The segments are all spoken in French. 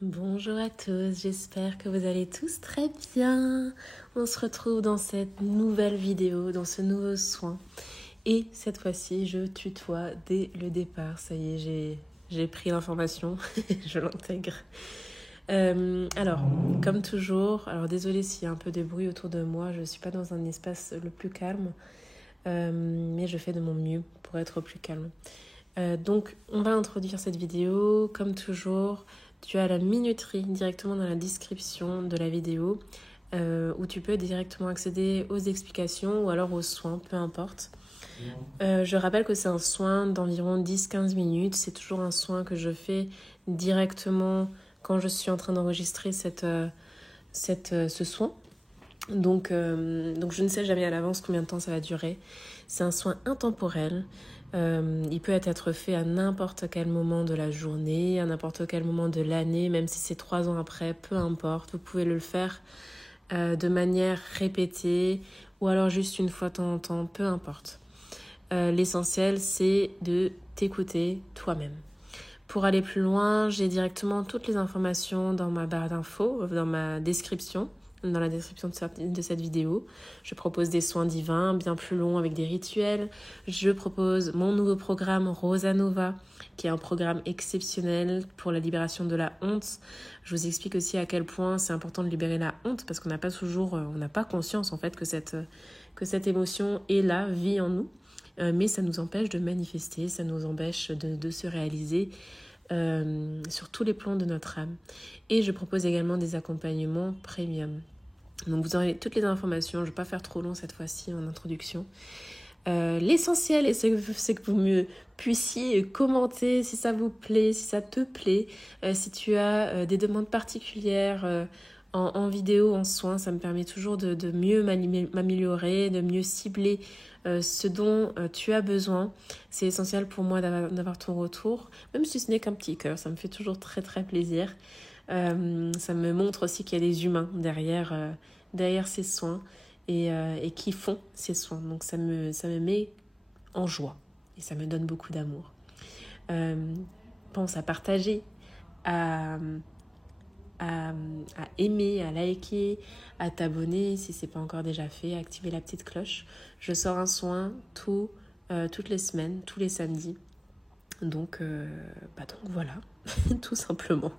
Bonjour à tous, j'espère que vous allez tous très bien. On se retrouve dans cette nouvelle vidéo, dans ce nouveau soin. Et cette fois-ci, je tutoie dès le départ. Ça y est, j'ai pris l'information, je l'intègre. Alors, comme toujours, désolée s'il y a un peu de bruit autour de moi, je ne suis pas dans un espace le plus calme, mais je fais de mon mieux pour être au plus calme. Donc, on va introduire cette vidéo, comme toujours. Tu as la minuterie directement dans la description de la vidéo où tu peux directement accéder aux explications ou alors aux soins, peu importe. Je rappelle que c'est un soin d'environ 10-15 minutes. C'est toujours un soin que je fais directement quand je suis en train d'enregistrer ce soin. Donc, je ne sais jamais à l'avance combien de temps ça va durer. C'est un soin intemporel. Il peut être fait à n'importe quel moment de la journée, à n'importe quel moment de l'année, même si c'est 3 ans après, peu importe. Vous pouvez le faire de manière répétée ou alors juste une fois de temps en temps, peu importe. L'essentiel, c'est de t'écouter toi-même. Pour aller plus loin, j'ai directement toutes les informations dans ma barre d'infos, dans ma description. Dans la description de cette vidéo. Je propose des soins divins bien plus longs avec des rituels. Je propose mon nouveau programme Rosa Nova, qui est un programme exceptionnel pour la libération de la honte. Je vous explique aussi à quel point c'est important de libérer la honte parce qu'on n'a pas conscience en fait que cette émotion est là, vit en nous. Mais ça nous empêche de manifester, ça nous empêche de se réaliser sur tous les plans de notre âme. Et je propose également des accompagnements premium. Donc vous aurez toutes les informations, je ne vais pas faire trop long cette fois-ci en introduction. L'essentiel, c'est que vous puissiez commenter si ça vous plaît, si ça te plaît, si tu as des demandes particulières en vidéo, en soins, ça me permet toujours de mieux m'améliorer, de mieux cibler ce dont tu as besoin. C'est essentiel pour moi d'avoir ton retour, même si ce n'est qu'un petit cœur, ça me fait toujours très très plaisir. Ça me montre aussi qu'il y a des humains derrière ces soins et qui font ces soins. Donc ça me met en joie et ça me donne beaucoup d'amour. Pense à partager, à aimer, à liker, à t'abonner si ce n'est pas encore déjà fait, à activer la petite cloche. Je sors un soin toutes les semaines, tous les samedis. Donc voilà, tout simplement.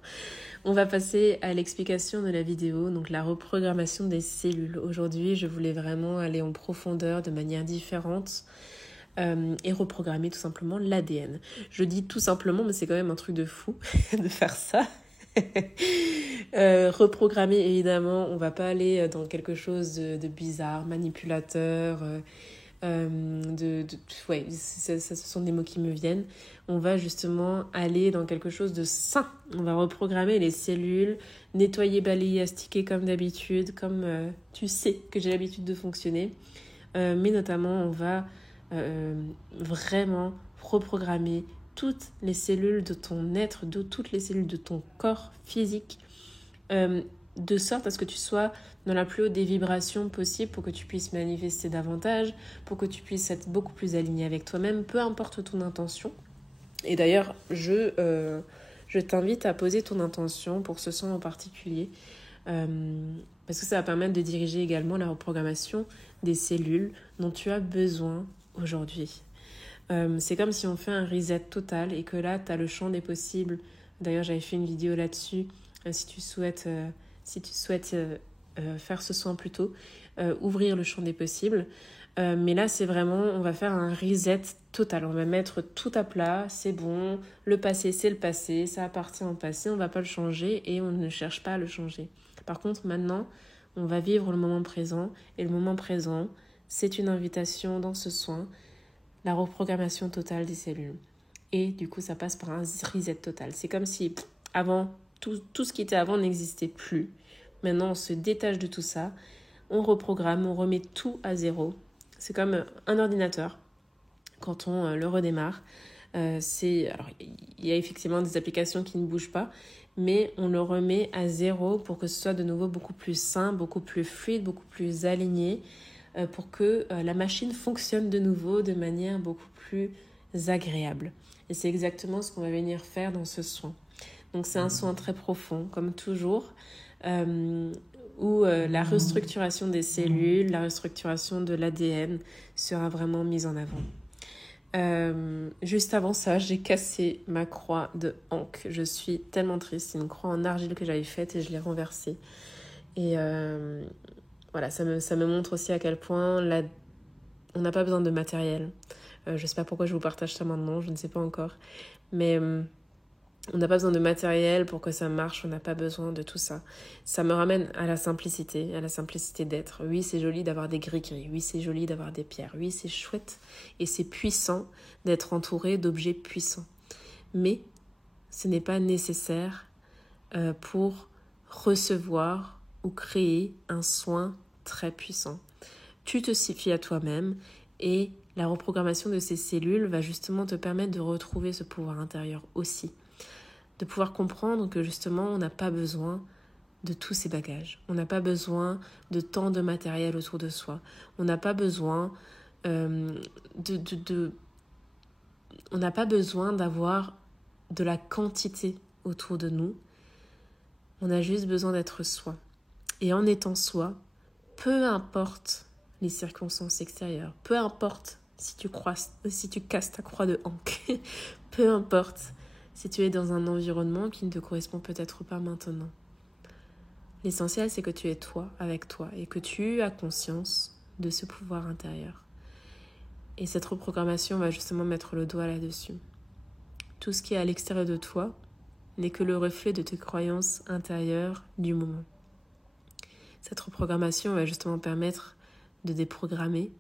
On va passer à l'explication de la vidéo, donc la reprogrammation des cellules. Aujourd'hui, je voulais vraiment aller en profondeur de manière différente et reprogrammer tout simplement l'ADN. Je dis tout simplement, mais c'est quand même un truc de fou de faire ça. Reprogrammer, évidemment, on va pas aller dans quelque chose de bizarre, manipulateur, ce sont des mots qui me viennent. On va justement aller dans quelque chose de sain. On va reprogrammer les cellules, nettoyer, balayer, astiquer comme d'habitude, comme tu sais que j'ai l'habitude de fonctionner. Mais notamment, on va vraiment reprogrammer toutes les cellules de ton être, toutes les cellules de ton corps physique, de sorte à ce que tu sois dans la plus haute des vibrations possibles pour que tu puisses manifester davantage, pour que tu puisses être beaucoup plus aligné avec toi-même, peu importe ton intention. Et d'ailleurs, je t'invite à poser ton intention pour ce soin en particulier, parce que ça va permettre de diriger également la reprogrammation des cellules dont tu as besoin aujourd'hui. C'est comme si on fait un reset total et que là, tu as le champ des possibles. D'ailleurs, j'avais fait une vidéo là-dessus. Si tu souhaites faire ce soin plus tôt, ouvrir le champ des possibles. Mais là, c'est vraiment, on va faire un reset total. On va mettre tout à plat, c'est bon. Le passé, c'est le passé. Ça appartient au passé. On ne va pas le changer et on ne cherche pas à le changer. Par contre, maintenant, on va vivre le moment présent. Et le moment présent, c'est une invitation dans ce soin, la reprogrammation totale des cellules. Et du coup, ça passe par un reset total. C'est comme si avant, tout ce qui était avant n'existait plus. Maintenant, on se détache de tout ça. On reprogramme, on remet tout à zéro. C'est comme un ordinateur. Quand on le redémarre, alors, il y a effectivement des applications qui ne bougent pas, mais on le remet à zéro pour que ce soit de nouveau beaucoup plus sain, beaucoup plus fluide, beaucoup plus aligné, pour que la machine fonctionne de nouveau de manière beaucoup plus agréable. Et c'est exactement ce qu'on va venir faire dans ce soin. Donc c'est un soin très profond, comme toujours, où la restructuration des cellules, la restructuration de l'ADN sera vraiment mise en avant. Juste avant ça, j'ai cassé ma croix de Ankh. Je suis tellement triste. C'est une croix en argile que j'avais faite et je l'ai renversée. Et voilà, ça me montre aussi à quel point on n'a pas besoin de matériel. Je ne sais pas pourquoi je vous partage ça maintenant, je ne sais pas encore. Mais on n'a pas besoin de matériel pour que ça marche, on n'a pas besoin de tout ça. Ça me ramène à la simplicité d'être. Oui, c'est joli d'avoir des gris-gris, oui, c'est joli d'avoir des pierres, oui, c'est chouette et c'est puissant d'être entouré d'objets puissants. Mais ce n'est pas nécessaire pour recevoir ou créer un soin très puissant. Tu te suffis à toi-même et la reprogrammation de ces cellules va justement te permettre de retrouver ce pouvoir intérieur aussi. De pouvoir comprendre que justement on n'a pas besoin de tous ces bagages. On n'a pas besoin de tant de matériel autour de soi. On n'a pas besoin on n'a pas besoin d'avoir de la quantité autour de nous. On a juste besoin d'être soi. Et en étant soi, peu importe les circonstances extérieures, peu importe si tu casses ta croix de Ankh, peu importe si tu es dans un environnement qui ne te correspond peut-être pas maintenant. L'essentiel, c'est que tu es toi, avec toi, et que tu as conscience de ce pouvoir intérieur. Et cette reprogrammation va justement mettre le doigt là-dessus. Tout ce qui est à l'extérieur de toi n'est que le reflet de tes croyances intérieures du moment. Cette reprogrammation va justement permettre de déprogrammer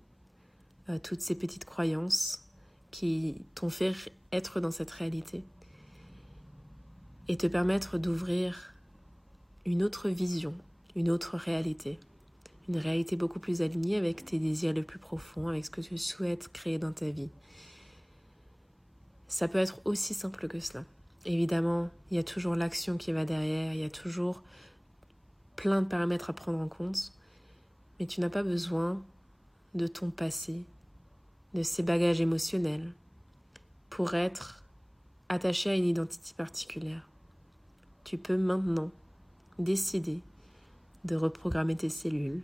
toutes ces petites croyances qui t'ont fait être dans cette réalité et te permettre d'ouvrir une autre vision, une autre réalité, une réalité beaucoup plus alignée avec tes désirs les plus profonds, avec ce que tu souhaites créer dans ta vie. Ça peut être aussi simple que cela. Évidemment, il y a toujours l'action qui va derrière, il y a toujours plein de paramètres à prendre en compte, mais tu n'as pas besoin de ton passé, de ces bagages émotionnels, pour être attaché à une identité particulière. Tu peux maintenant décider de reprogrammer tes cellules,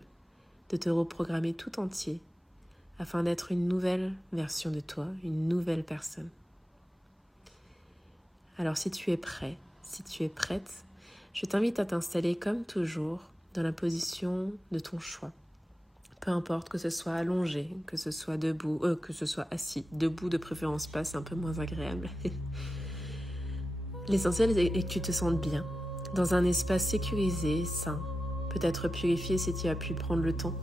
de te reprogrammer tout entier, afin d'être une nouvelle version de toi, une nouvelle personne. Alors si tu es prêt, si tu es prête, je t'invite à t'installer comme toujours dans la position de ton choix. Peu importe que ce soit allongé, que ce soit debout, que ce soit assis. Debout de préférence pas, c'est un peu moins agréable. L'essentiel est que tu te sentes bien, dans un espace sécurisé, sain, peut-être purifié si tu as pu prendre le temps,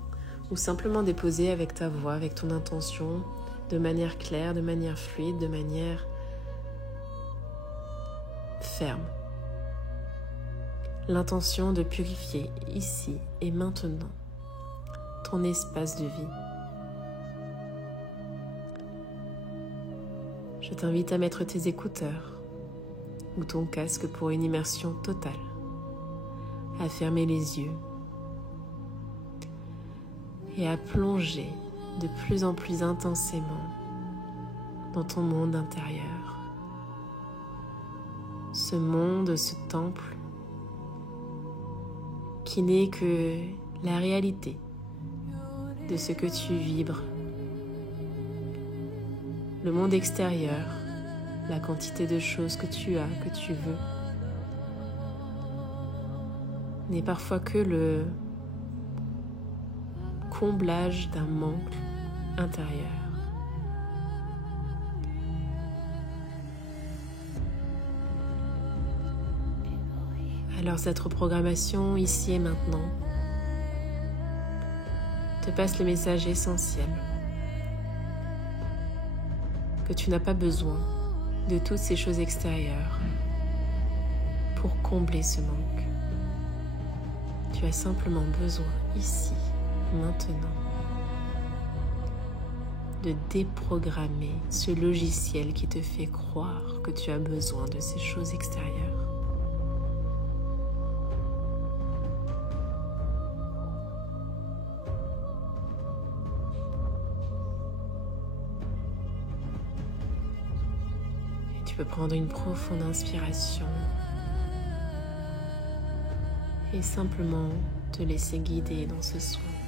ou simplement déposé avec ta voix, avec ton intention, de manière claire, de manière fluide, de manière ferme. L'intention de purifier ici et maintenant ton espace de vie. Je t'invite à mettre tes écouteurs ou ton casque pour une immersion totale, à fermer les yeux et à plonger de plus en plus intensément dans ton monde intérieur. Ce monde, ce temple qui n'est que la réalité de ce que tu vibres. Le monde extérieur, la quantité de choses que tu as, que tu veux, n'est parfois que le comblage d'un manque intérieur. Alors cette reprogrammation, ici et maintenant, te passe le message essentiel que tu n'as pas besoin de toutes ces choses extérieures pour combler ce manque. Tu as simplement besoin ici, maintenant, de déprogrammer ce logiciel qui te fait croire que tu as besoin de ces choses extérieures. Tu peux prendre une profonde inspiration et simplement te laisser guider dans ce soin.